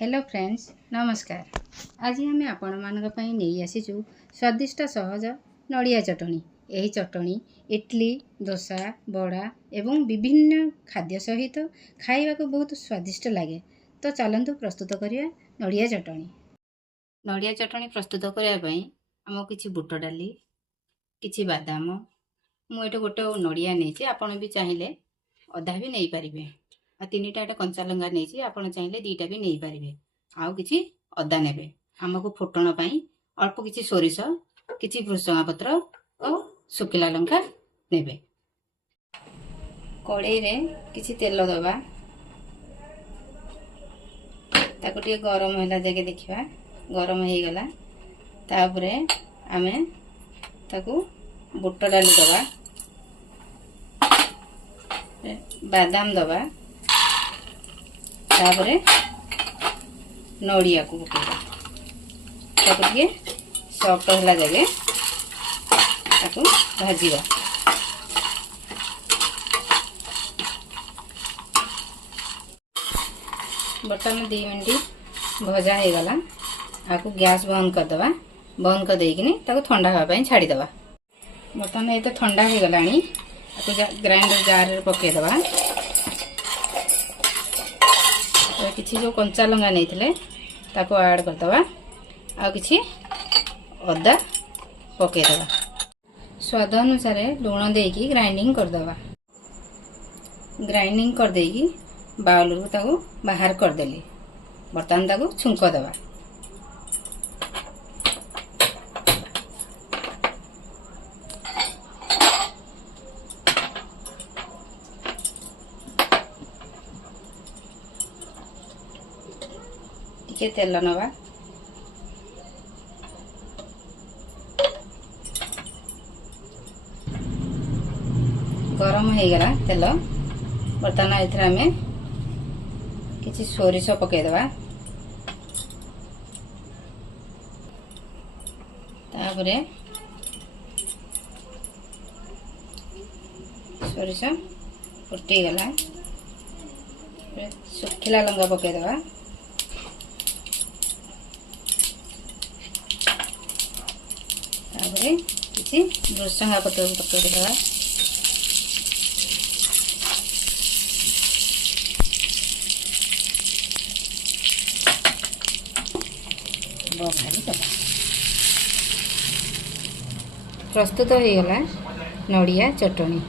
Hello friends नमस्कार। आज आम आपण नहीं आसीचु स्वादिष्ट सहज नड़िया चटनी। यही चटनी इडली डोसा बड़ा एवं विभिन्न खाद्य सहित खाइबा को बहुत स्वादिष्ट लगे। तो चलतु प्रस्तुत करिया नड़िया चटनी। नड़िया चटनी प्रस्तुत करने आमको किसी बुट डाली किसी बादाम मुझे गोटे नड़िया नहीं आपड़ भी चाहिए अधा भी नहीं पारे आ 3टा कंचा लंगा नहीं आप चाहिए 2टा भी नहीं पारे आउ किछि अदा नेबे आमको फुटण पाई अल्प किछि सोरिष किछि भृसंगा पत्र और सुखिला लंका नेबे। कड़ाई रे किछि तेल दबा ताको टिके गरम होला जाके देखिबा गरम हो गला तापरे आमे ताको बुट डाली दबा बादाम दबा तापरे नड़िया को पकेबा ताको टिके सॉफ्ट होला जाके ताको भाजीबा। बर्तमान 2 मिनट भजा हो गला आपको गैस बंद कर दबा बंद कर देकिनी ताको ठंडा होगा पई छाड़ी दबा। बर्तमान ये तो ठंडा हो गलानी आपको ग्राइंडर जार रे पके दबा किछि जो कंचा लंगा नहीं थिले ताको ऐड कर दबा आ किछि अदा पके दबा स्वाद अनुसार लूण देकी ग्राइंडिंग कर दबा। ग्राइंडिंग कर देकी बाउल रू ताको बाहर कर देली। बर्तमान ताको छुंक दबा टिके तेल नवा गरम हो गला तेल। बर्तमान एथरा में किछि सोरिष पके दबा तापरे सोरिष फुटी गला सुखिला लंका पके दबा तापरे किछि भृसंगा पत्र पके दबा प्रस्तुत हो गला नड़िया चटनी।